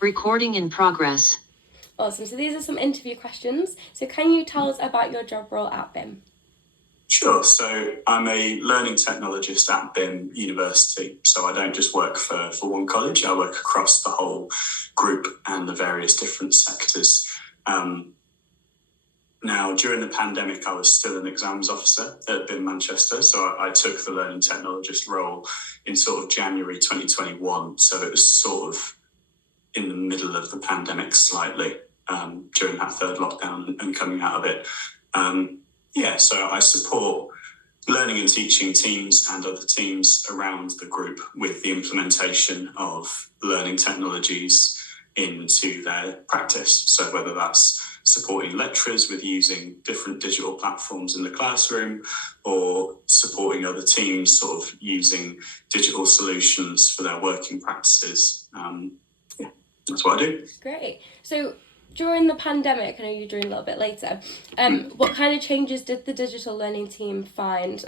Recording in progress. Awesome. So these are some interview questions. So can you tell us about your job role at BIM? Sure. So I'm a learning technologist at BIM University. So I don't just work for one college, I work across the whole group and the various different sectors. Now, during the pandemic, I was still an exams officer at BIM Manchester. So I took the learning technologist role in sort of January 2021. So it was sort of in the middle of the pandemic slightly during that third lockdown and coming out of it. So I support learning and teaching teams and other teams around the group with the implementation of learning technologies into their practice. So whether that's supporting lecturers with using different digital platforms in the classroom or supporting other teams sort of using digital solutions for their working practices. That's what I do. Great. So during the pandemic, I know you joined a little bit later, what kind of changes did the digital learning team find,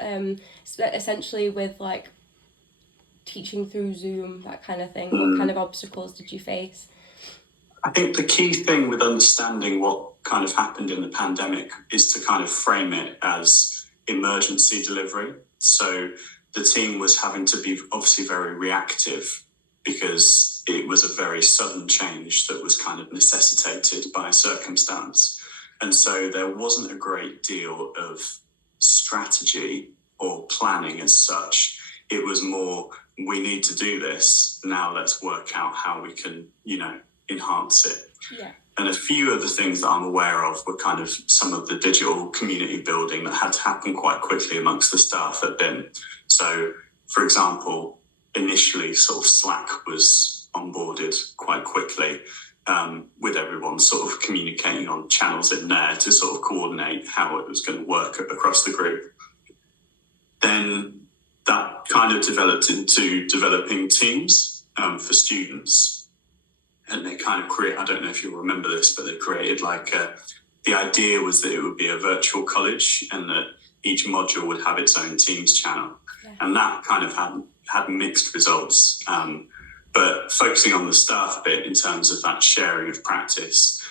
essentially with like teaching through Zoom, that kind of thing? What kind of obstacles did you face? I think the key thing with understanding what kind of happened in the pandemic is to kind of frame it as emergency delivery. So the team was having to be obviously very reactive because it was a very sudden change that was kind of necessitated by circumstance. And so there wasn't a great deal of strategy or planning as such. It was more, we need to do this. Now let's work out how we can, enhance it. Yeah. And a few of the things that I'm aware of were kind of some of the digital community building that had to happen quite quickly amongst the staff at BIM. So, for example, initially sort of Slack was onboarded quite quickly, with everyone sort of communicating on channels in there to sort of coordinate how it was going to work across the group. Then that kind of developed into developing teams for students. And they kind of I don't know if you'll remember this, but they created the idea was that it would be a virtual college and that each module would have its own Teams channel. Yeah. And that kind of had mixed results. But focusing on the staff bit in terms of that sharing of practice,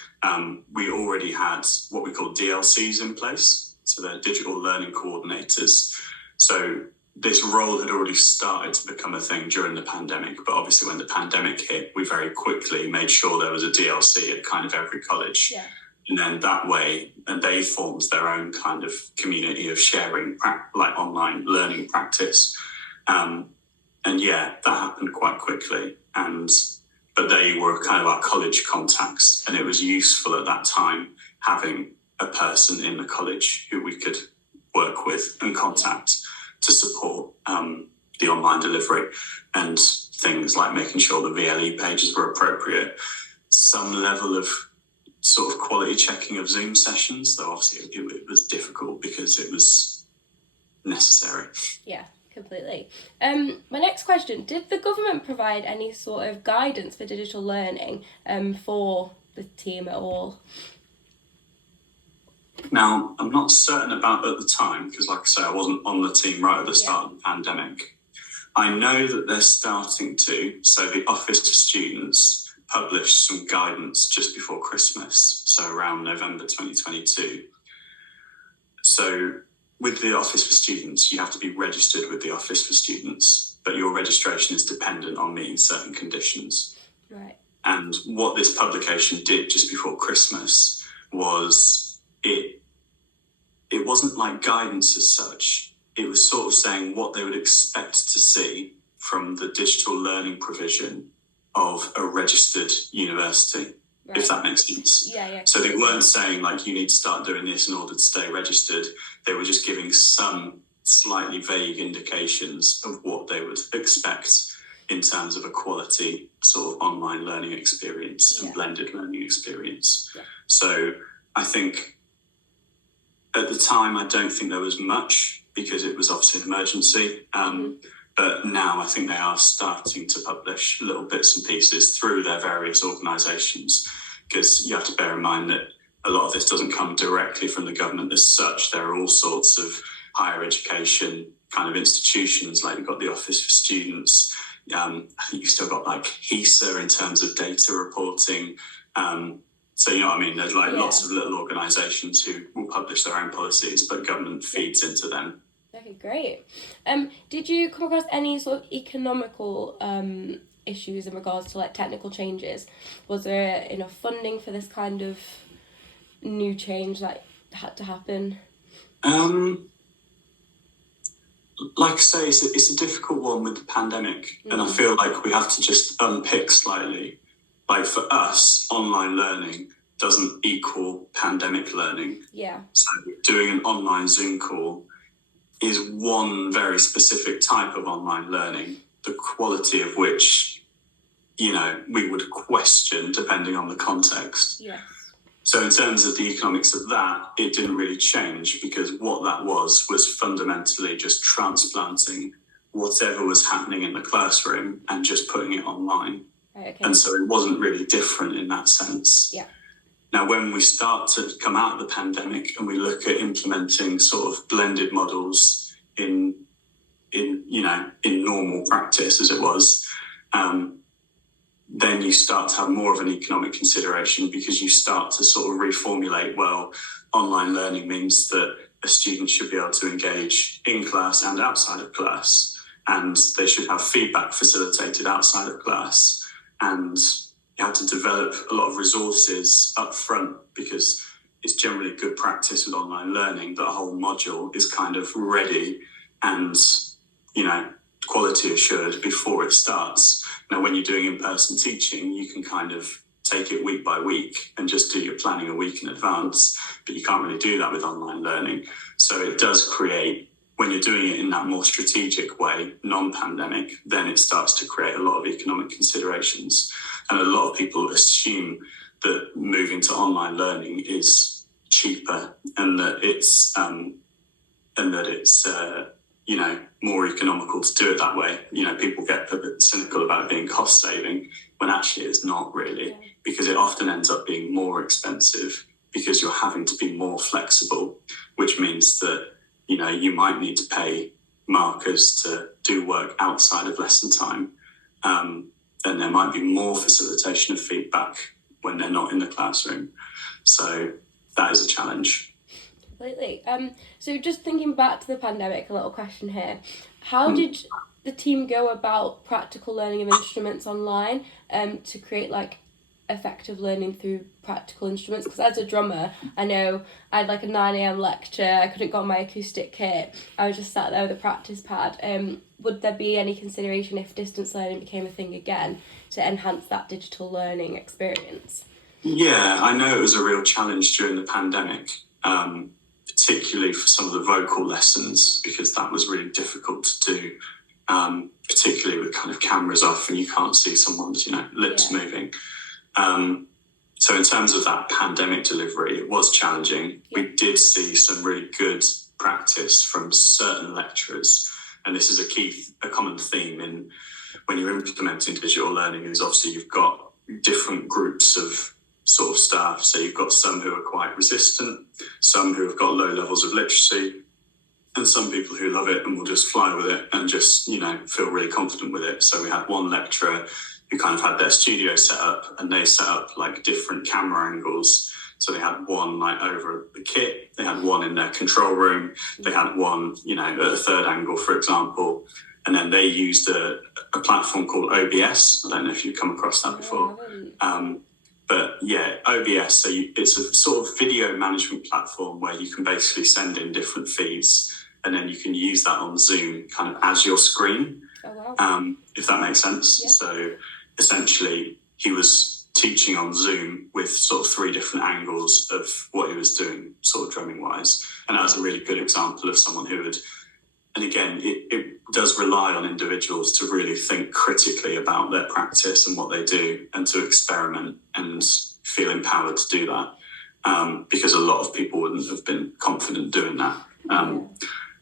we already had what we call DLCs in place. So they're digital learning coordinators. So this role had already started to become a thing during the pandemic, but obviously when the pandemic hit, we very quickly made sure there was a DLC at kind of every college. Yeah. And then that way, and they formed their own kind of community of sharing, like online learning practice. That happened quite quickly. But they were kind of our college contacts, and it was useful at that time having a person in the college who we could work with and contact to support the online delivery and things like making sure the VLE pages were appropriate. Some level of sort of quality checking of Zoom sessions, though obviously it was difficult because it was necessary. Yeah, completely. My next question, did the government provide any sort of guidance for digital learning for the team at all? Now, I'm not certain about at the time, because like I say, I wasn't on the team right at the start of the pandemic. I know that they're starting to, so the Office for Students published some guidance just before Christmas, so around November 2022. So with the Office for Students, you have to be registered with the Office for Students, but your registration is dependent on meeting certain conditions. Right. And what this publication did just before Christmas was it wasn't like guidance as such. It was sort of saying what they would expect to see from the digital learning provision of a registered university, right, if that makes sense. Yeah. So they weren't saying like you need to start doing this in order to stay registered. They were just giving some slightly vague indications of what they would expect in terms of a quality sort of online learning experience and blended learning experience. Yeah. So I think at the time, I don't think there was much because it was obviously an emergency. But now I think they are starting to publish little bits and pieces through their various organisations, because you have to bear in mind that a lot of this doesn't come directly from the government as such. There are all sorts of higher education kind of institutions, like you've got the Office for Students I think you've still got like HESA in terms of data reporting. So, you know what I mean? There's like lots of little organisations who will publish their own policies, but government feeds into them. Okay, great. Did you come across any sort of economical issues in regards to like technical changes? Was there enough funding for this kind of new change that had to happen? Like I say, it's a difficult one with the pandemic, and I feel like we have to just unpick slightly. Like for us, online learning doesn't equal pandemic learning. Yeah. So doing an online Zoom call is one very specific type of online learning, the quality of which, you know, we would question depending on the context. Yes. So in terms of the economics of that, it didn't really change, because what that was fundamentally just transplanting whatever was happening in the classroom and just putting it online. Okay. And so it wasn't really different in that sense. Yeah. Now, when we start to come out of the pandemic and we look at implementing sort of blended models in normal practice, as it was, then you start to have more of an economic consideration, because you start to sort of reformulate, well, online learning means that a student should be able to engage in class and outside of class, and they should have feedback facilitated outside of class. And you have to develop a lot of resources up front, because it's generally good practice with online learning that a whole module is kind of ready and, you know, quality assured before it starts. Now, when you're doing in-person teaching, you can kind of take it week by week and just do your planning a week in advance, but you can't really do that with online learning. So it does create, when you're doing it in that more strategic way, non-pandemic, then it starts to create a lot of economic considerations. And a lot of people assume that moving to online learning is cheaper, and that it's more economical to do it that way. You know, people get a bit cynical about it being cost saving, when actually it's not really, because it often ends up being more expensive, because you're having to be more flexible, which means that, you know, you might need to pay markers to do work outside of lesson time. And there might be more facilitation of feedback when they're not in the classroom. So that is a challenge. Completely. So just thinking back to the pandemic, a little question here. How did the team go about practical learning of instruments online to create like effective learning through practical instruments? Because as a drummer, I know I had like a 9 a.m. lecture, I couldn't go on my acoustic kit, I was just sat there with a practice pad. Would there be any consideration if distance learning became a thing again to enhance that digital learning experience? Yeah, I know it was a real challenge during the pandemic, particularly for some of the vocal lessons, because that was really difficult to do, particularly with kind of cameras off and you can't see someone's, you know, lips moving. So in terms of that pandemic delivery, it was challenging. We did see some really good practice from certain lecturers, and this is a common theme in when you're implementing digital learning, is obviously you've got different groups of sort of staff. So you've got some who are quite resistant, some who have got low levels of literacy, and some people who love it and will just fly with it and just, you know, feel really confident with it. So we had one lecturer who kind of had their studio set up, and they set up like different camera angles. So they had one like over the kit, they had one in their control room, they had one, you know, at a third angle, for example. And then they used a platform called OBS. I don't know if you've come across that before. But yeah, OBS, so it's a sort of video management platform where you can basically send in different feeds, and then you can use that on Zoom kind of as your screen, if that makes sense. Yeah. So essentially, he was teaching on Zoom with sort of 3 different angles of what he was doing, sort of drumming wise. And that was a really good example of someone who would, and again, it does rely on individuals to really think critically about their practice and what they do, and to experiment and feel empowered to do that, because a lot of people wouldn't have been confident doing that.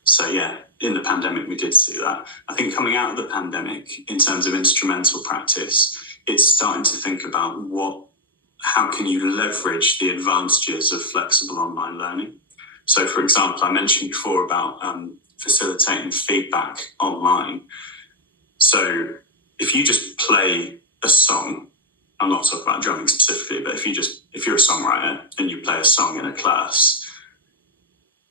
So yeah, in the pandemic, we did see that. I think coming out of the pandemic, in terms of instrumental practice, it's starting to think about how can you leverage the advantages of flexible online learning. So for example, I mentioned before about facilitating feedback online. So if you just play a song, I'm not talking about drumming specifically, but if you're a songwriter and you play a song in a class,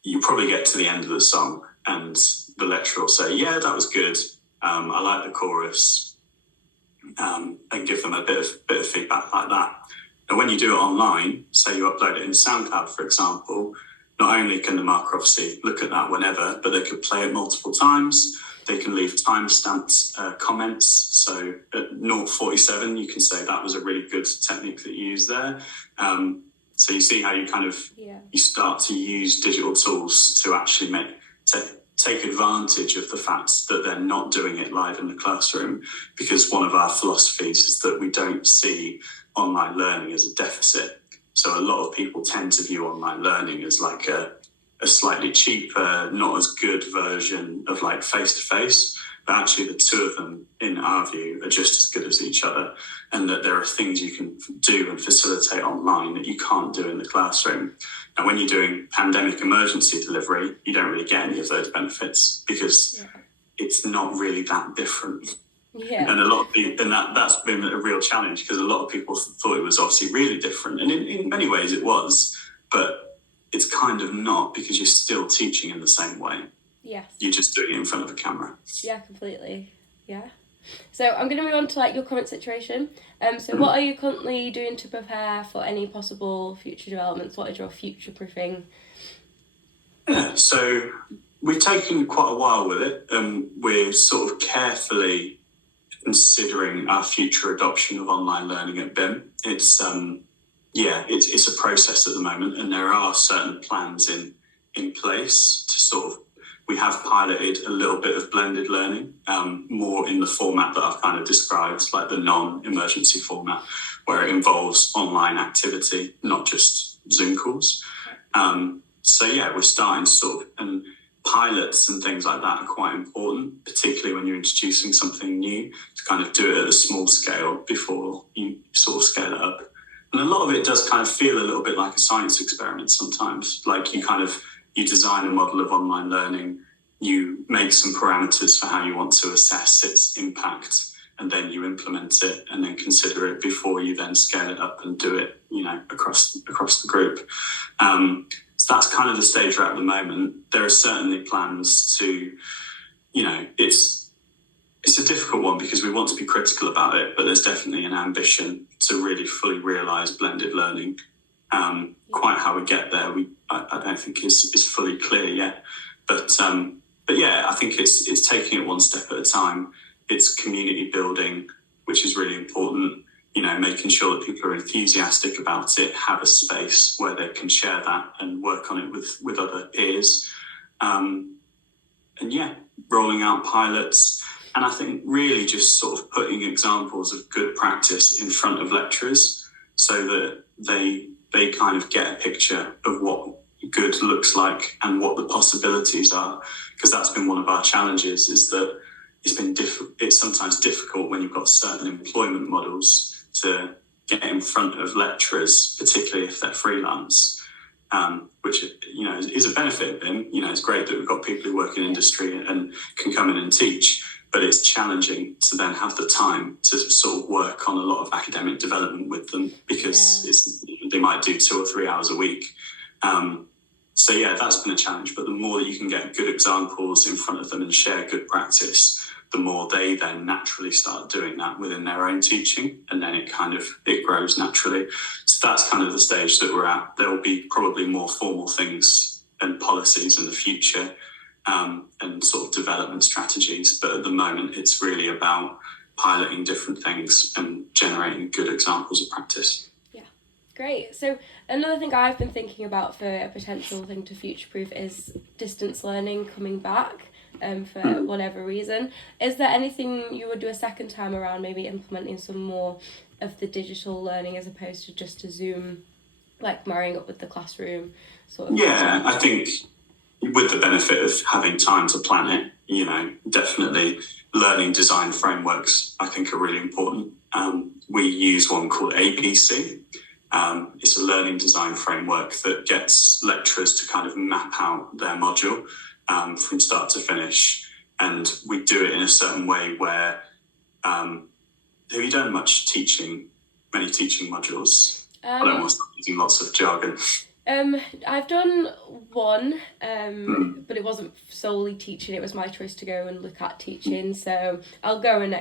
you probably get to the end of the song and the lecturer will say, yeah, that was good. I like the chorus, and give them a bit of feedback like that. And when you do it online, say you upload it in SoundCloud, for example, not only can the marker obviously look at that whenever, but they could play it multiple times. They can leave timestamped comments. So at 0:47, you can say that was a really good technique that you used there. So you see how you kind of, you start to use digital tools to actually take advantage of the fact that they're not doing it live in the classroom, because one of our philosophies is that we don't see online learning as a deficit. So a lot of people tend to view online learning as like a slightly cheaper, not as good version of like face-to-face, but actually the two of them, in our view, are just as good as each other, and that there are things you can do and facilitate online that you can't do in the classroom. And when you're doing pandemic emergency delivery, you don't really get any of those benefits because it's not really that different. Yeah. And a lot of people, and that's been a real challenge, because a lot of people thought it was obviously really different, and in many ways it was, but it's kind of not, because you're still teaching in the same way. Yes. You're just doing it in front of a camera. Yeah, completely. Yeah. So I'm going to move on to like your current situation. So what are you currently doing to prepare for any possible future developments? What is your future proofing? Yeah, so we've taken quite a while with it, and we're sort of carefully considering our future adoption of online learning at BIM. It's a process at the moment, and there are certain plans in place to sort of, we have piloted a little bit of blended learning, more in the format that I've kind of described, like the non-emergency format, where it involves online activity, not just Zoom calls. We're starting sort of, and pilots and things like that are quite important, particularly when you're introducing something new, to kind of do it at a small scale before you sort of scale it up. And a lot of it does kind of feel a little bit like a science experiment sometimes. Like you design a model of online learning, you make some parameters for how you want to assess its impact, and then you implement it and then consider it before you then scale it up and do it, across the group. So that's kind of the stage we're at the moment. There are certainly plans to, it's a difficult one because we want to be critical about it, but there's definitely an ambition to really fully realise blended learning. Quite how we get there, I don't think is fully clear yet. But yeah, I think it's taking it one step at a time. It's community building, which is really important. Making sure that people are enthusiastic about it, have a space where they can share that and work on it with other peers. Rolling out pilots. And I think really just sort of putting examples of good practice in front of lecturers so that they kind of get a picture of what good looks like and what the possibilities are. Because that's been one of our challenges, is that it's sometimes difficult when you've got certain employment models to get in front of lecturers, particularly if they're freelance, which is a benefit of BIM. It's great that we've got people who work in industry and can come in and teach, but it's challenging to then have the time to sort of work on a lot of academic development with them, because they might do 2 or 3 hours a week. That's been a challenge, but the more that you can get good examples in front of them and share good practice, the more they then naturally start doing that within their own teaching, and then it grows naturally. So that's kind of the stage that we're at. There will be probably more formal things and policies in the future, and sort of development strategies, but at the moment it's really about piloting different things and generating good examples of practice. Yeah, great. So another thing I've been thinking about for a potential thing to future-proof is distance learning coming back. For whatever reason. Is there anything you would do a second time around, maybe implementing some more of the digital learning as opposed to just a Zoom, like marrying up with the classroom sort of? Yeah, I think with the benefit of having time to plan it, definitely learning design frameworks I think are really important. We use one called ABC. It's a learning design framework that gets lecturers to kind of map out their module from start to finish, and we do it in a certain way where Have you done many teaching modules? I don't Um, want to start using lots of jargon. I've done one, but it wasn't solely teaching. It was my choice to go and look at teaching. So I'll go and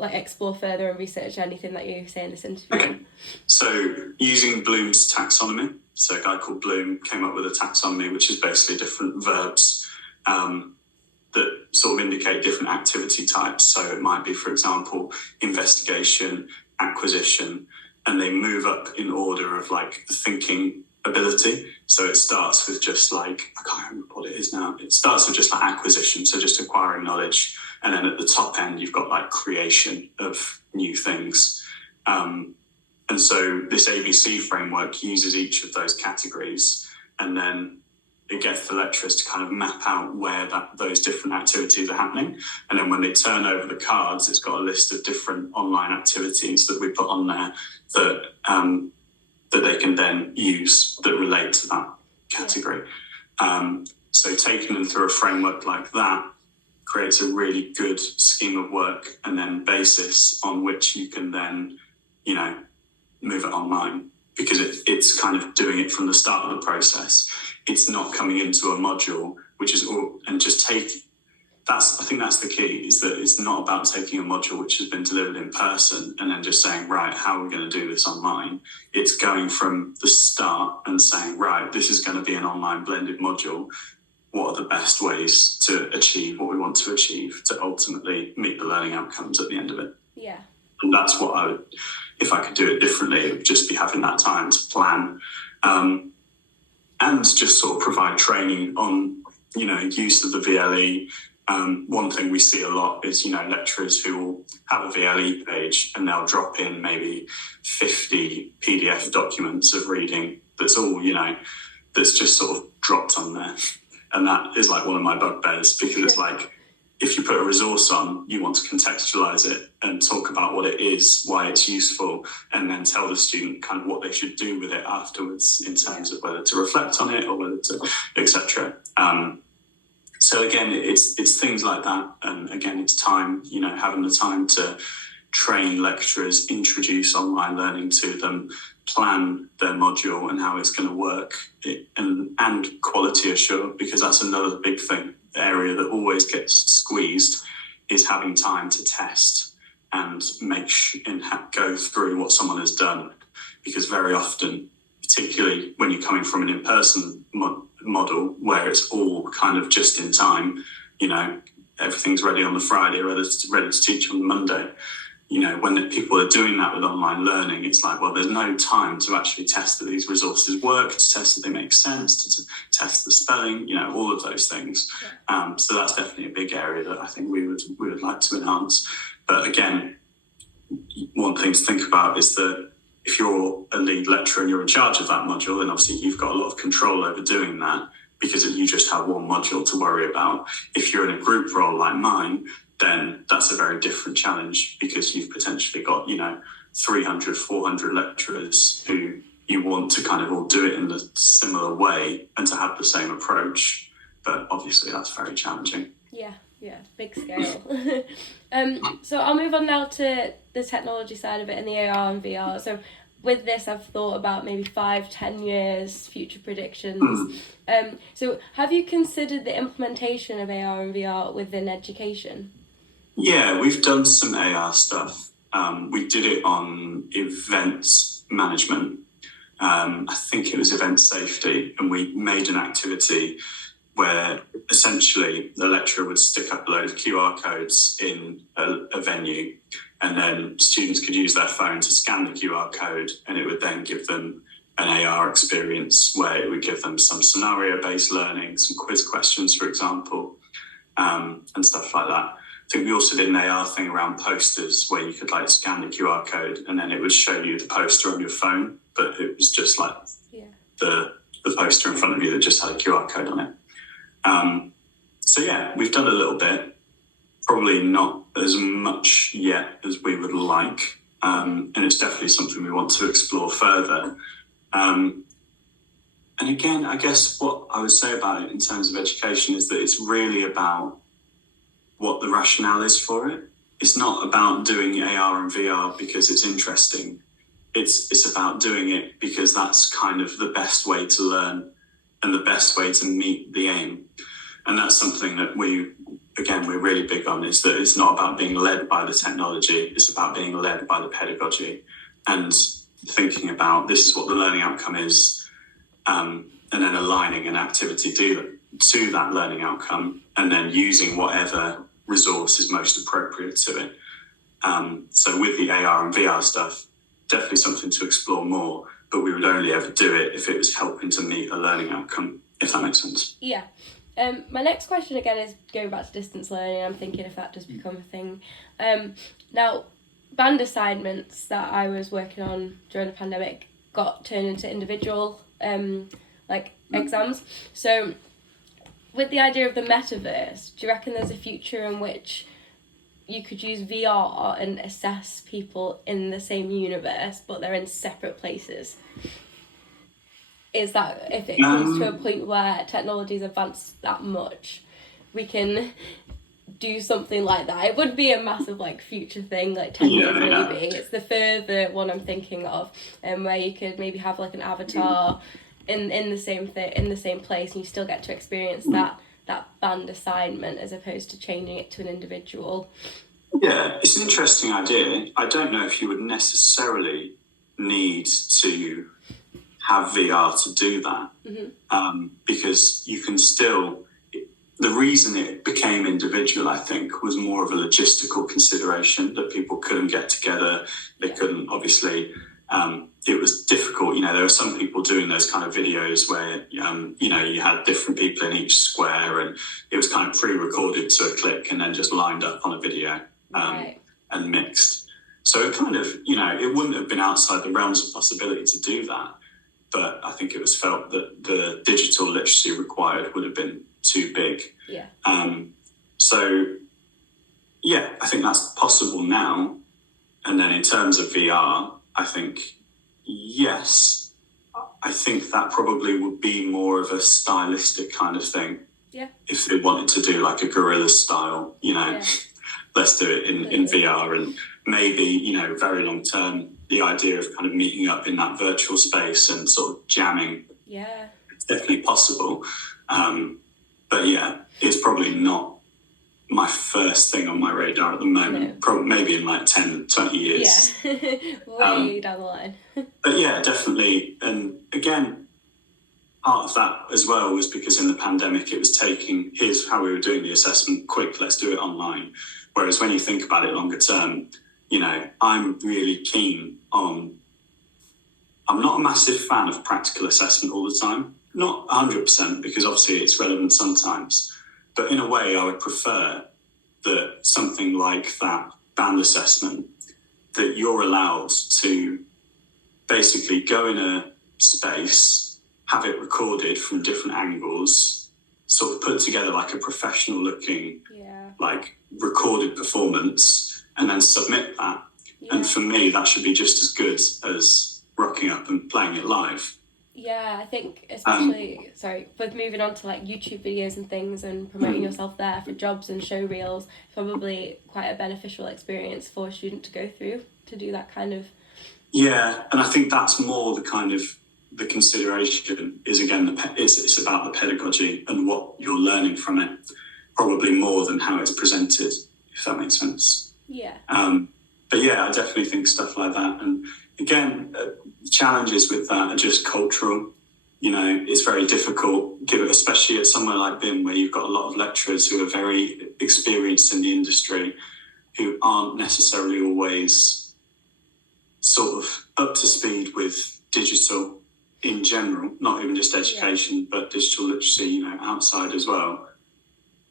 explore further and research anything that you say in this interview. Okay. So using Bloom's taxonomy. So a guy called Bloom came up with a taxonomy, which is basically different verbs that sort of indicate different activity types. So it might be, for example, investigation, acquisition, and they move up in order of like thinking ability. So it starts with just like, I can't remember what it is now. It starts with just like acquisition, so just acquiring knowledge. And then at the top end, you've got like creation of new things. And so this ABC framework uses each of those categories, and then it gets the lecturers to kind of map out where those different activities are happening. And then when they turn over the cards, it's got a list of different online activities that we put on there that they can then use that relate to that category. So taking them through a framework like that creates a really good scheme of work and then basis on which you can then, move it online, because it's kind of doing it from the start of the process. It's not coming into a module, which is all, and just I think that's the key, is that it's not about taking a module which has been delivered in person and then just saying, right, how are we going to do this online? It's going from the start and saying, right, this is going to be an online blended module. What are the best ways to achieve what we want to achieve to ultimately meet the learning outcomes at the end of it? Yeah. And that's what I would, if I could do it differently, it would just be having that time to plan and just sort of provide training on, use of the VLE. One thing we see a lot is, lecturers who will have a VLE page and they'll drop in maybe 50 PDF documents of reading that's all, that's just sort of dropped on there. And that is like one of my bugbears, because it's like, if you put a resource on, you want to contextualize it and talk about what it is, why it's useful, and then tell the student kind of what they should do with it afterwards in terms of whether to reflect on it or whether to, etc. So again, it's things like that. And again, it's time, having the time to train lecturers, introduce online learning to them, plan their module and how it's going to work, and quality assure, because that's another big thing. The area that always gets squeezed is having time to test and go through what someone has done, because very often, particularly when you're coming from an in-person model where it's all kind of just in time, everything's ready on the Friday, ready to teach on the Monday. When people are doing that with online learning, it's like, well, there's no time to actually test that these resources work, to test that they make sense, to test the spelling, all of those things. Yeah. So that's definitely a big area that I think we would like to enhance. But again, one thing to think about is that if you're a lead lecturer and you're in charge of that module, then obviously you've got a lot of control over doing that, because you just have one module to worry about. If you're in a group role like mine, then that's a very different challenge, because you've potentially got, 300, 400 lecturers who you want to kind of all do it in a similar way and to have the same approach. But obviously that's very challenging. Yeah, big scale. So I'll move on now to the technology side of it and the AR and VR. So with this, I've thought about maybe 5-10 years future predictions. So have you considered the implementation of AR and VR within education? Yeah, we've done some AR stuff. We did it on events management. I think it was event safety, and we made an activity where essentially the lecturer would stick up a load of QR codes in a venue, and then students could use their phone to scan the QR code, and it would then give them an AR experience where it would give them some scenario-based learning, some quiz questions, for example, and stuff like that. I think we also did an AR thing around posters where you could scan the QR code and then it would show you the poster on your phone, but it was just the poster in front of you that just had a QR code on it. So yeah, we've done a little bit, probably not as much yet as we would like. And it's definitely something we want to explore further. And again, I guess what I would say about it in terms of education is that it's really about what the rationale is for it. it's not about doing AR and VR because it's interesting. It's about doing it because that's kind of the best way to learn and the best way to meet the aim. And that's something that we're really big on, is that it's not about being led by the technology, it's about being led by the pedagogy and thinking about this is what the learning outcome is, and then aligning an activity to that learning outcome, and then using whatever resource is most appropriate to it. So with the AR and VR stuff, definitely something to explore more, but we would only ever do it if it was helping to meet a learning outcome, if that makes sense. Yeah. My next question again is going back to distance learning. I'm thinking if that does become a thing. Now, band assignments that I was working on during the pandemic got turned into individual exams. So with the idea of the metaverse, do you reckon there's a future in which you could use VR and assess people in the same universe, but they're in separate places? Is that, if it comes to a point where technology's advanced that much, we can do something like that? It would be a massive future thing, 10 years maybe. It's the further one I'm thinking of, where you could maybe have an avatar in the same place, and you still get to experience that band assignment as opposed to changing it to an individual. Yeah, it's an interesting idea. I don't know if you would necessarily need to have VR to do that, because you can still. The reason it became individual, I think, was more of a logistical consideration, that people couldn't get together. They couldn't, obviously. It was difficult. There were some people doing those kind of videos where, you had different people in each square, and it was kind of pre-recorded to a click and then just lined up on a video, and mixed. So it kind of, it wouldn't have been outside the realms of possibility to do that. But I think it was felt that the digital literacy required would have been too big. Yeah. So, yeah, I think that's possible now. And then in terms of VR, I think, yes, I think that probably would be more of a stylistic kind of thing. Yeah. If they wanted to do a guerrilla style, let's do it in VR, and maybe, very long term, the idea of kind of meeting up in that virtual space and sort of jamming. Yeah. It's definitely possible. But yeah, it's probably not my first thing on my radar at the moment. No. Maybe in 10, 20 years. Yeah, way down the line. But yeah, definitely. And again, part of that as well was because in the pandemic, it was here's how we were doing the assessment, quick, let's do it online. Whereas when you think about it longer term, I'm really keen on, I'm not a massive fan of practical assessment all the time. Not 100%, because obviously it's relevant sometimes. But in a way, I would prefer that something like that band assessment, that you're allowed to basically go in a space, have it recorded from different angles, sort of put together a professional looking, recorded performance, and then submit that. Yeah. And for me, that should be just as good as rocking up and playing it live. Yeah, I think especially, with moving on to YouTube videos and things and promoting yourself there for jobs and show reels, probably quite a beneficial experience for a student to go through, to do that kind of. Yeah, and I think that's more the kind of, the consideration is, again, it's about the pedagogy and what you're learning from it, probably more than how it's presented, if that makes sense. Yeah. But yeah, I definitely think stuff like that. And again, challenges with that are just cultural. It's very difficult, especially at somewhere like BIM, where you've got a lot of lecturers who are very experienced in the industry, who aren't necessarily always sort of up to speed with digital in general, not even just education, but digital literacy, outside as well.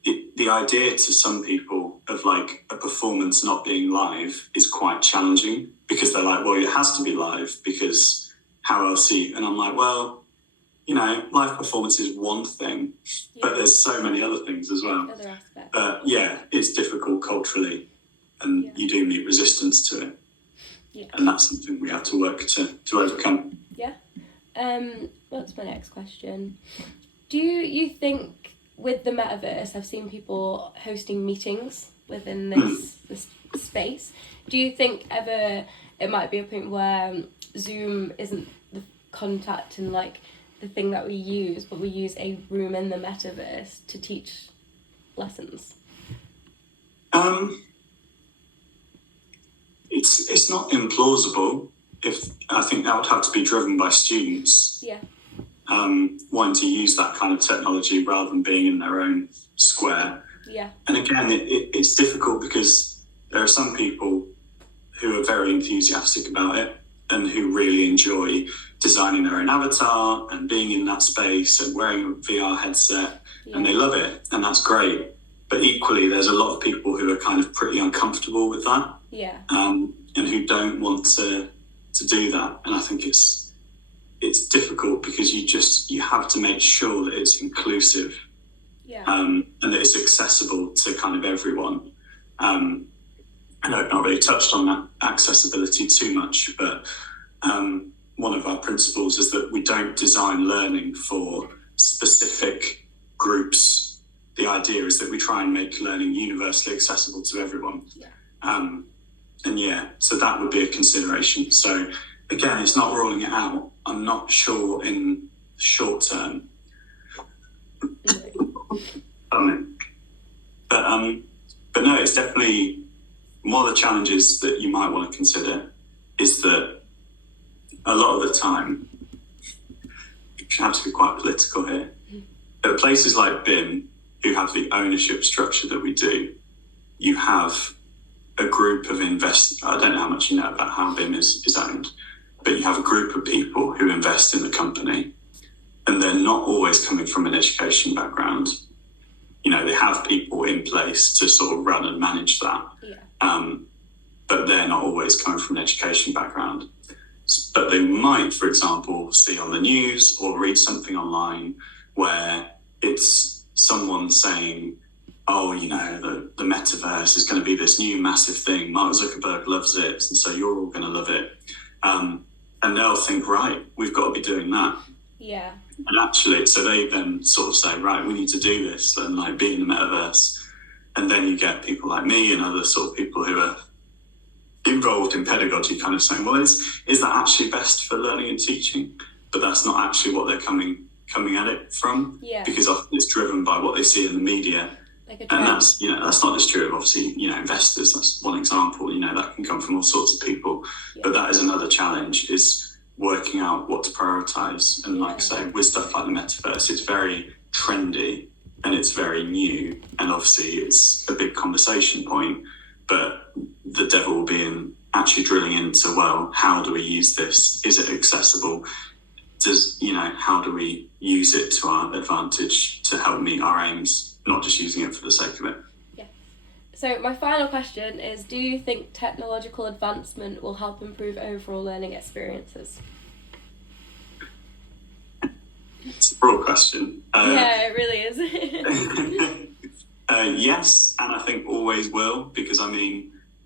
The idea to some people of a performance not being live is quite challenging, because they're well, it has to be live, because how else and I'm well, live performance is one thing, but there's so many other things as well. Other aspects. It's difficult culturally, and you do meet resistance to it. Yeah. And that's something we have to work to overcome. Yeah. What's my next question? Do you think with the metaverse, I've seen people hosting meetings within this space. Do you think ever it might be a point where Zoom isn't the contact and like the thing that we use, but we use a room in the metaverse to teach lessons? It's not implausible. If I think that would have to be driven by students. Yeah. Wanting to use that kind of technology rather than being in their own square. Yeah. And again, it's difficult because there are some people who are very enthusiastic about it and who really enjoy designing their own avatar and being in that space and wearing a VR headset, and they love it, and that's great. But equally, there's a lot of people who are kind of pretty uncomfortable with that, and who don't want to do that. And I think it's difficult because you have to make sure that it's inclusive, and that it's accessible to kind of everyone. I know I've not really touched on that accessibility too much, but one of our principles is that we don't design learning for specific groups. The idea is that we try and make learning universally accessible to everyone. So that would be a consideration. So again, it's not ruling it out. I'm not sure in the short term. But no, it's definitely one of the challenges that you might want to consider is that a lot of the time, you have to be quite political here. At places like BIM, who have the ownership structure that we do, you have a group of investors. I don't know how much you know about how BIM is owned, but you have a group of people who invest in the company, and they're not always coming from an education background. They have people in place to sort of run and manage that. But they're not always coming from an education background. But they might, for example, see on the news or read something online where it's someone saying, oh, the metaverse is going to be this new massive thing. Mark Zuckerberg loves it, and so you're all going to love it. And they'll think, right, we've got to be doing that. Yeah. And actually, so they then sort of say, right, we need to do this and like be in the metaverse. And then you get people like me and other sort of people who are involved in pedagogy kind of saying, well, is that actually best for learning and teaching? But that's not actually what they're coming at it from. Because often it's driven by what they see in the media. And that's not just true of obviously, investors. That's one example, that can come from all sorts of people. But that is another challenge, is working out what to prioritize. And like I say, with stuff like the metaverse, it's very trendy and it's very new. And obviously it's a big conversation point, but the devil will be in actually drilling into, well, how do we use this? Is it accessible? How do we use it to our advantage to help meet our aims, not just using it for the sake of it? Yeah. So my final question is, do you think technological advancement will help improve overall learning experiences? It's a broad question. It really is. Yes, and I think always will, because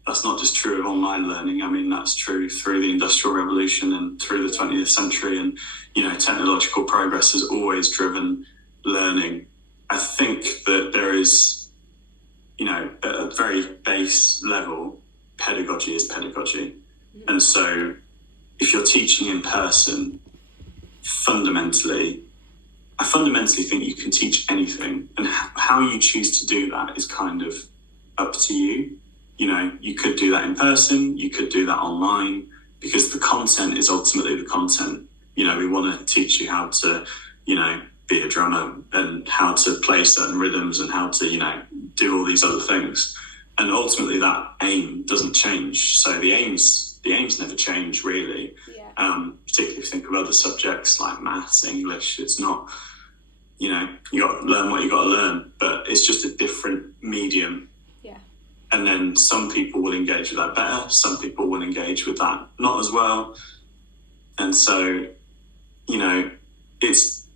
that's not just true of online learning. That's true through the Industrial Revolution and through the 20th century, and technological progress has always driven learning. I think that there is, at a very base level, pedagogy is pedagogy. And so if you're teaching in person, I fundamentally think you can teach anything, and how you choose to do that is kind of up to you. You could do that in person, you could do that online, because the content is ultimately the content. We want to teach you how to, be a drummer and how to play certain rhythms and how to, do all these other things. And ultimately that aim doesn't change. So the aims never change really. Particularly if you think of other subjects like maths, English, it's not, you got to learn what you got to learn, but it's just a different medium. And then some people will engage with that better, some people will engage with that not as well. And so, it's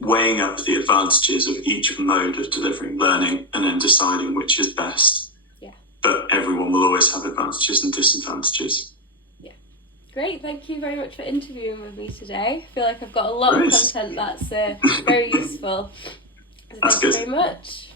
weighing up the advantages of each mode of delivering learning and then deciding which is best. But everyone will always have advantages and disadvantages. Great, thank you very much for interviewing with me today. I feel like I've got a lot of content that's very useful. So thank you very much.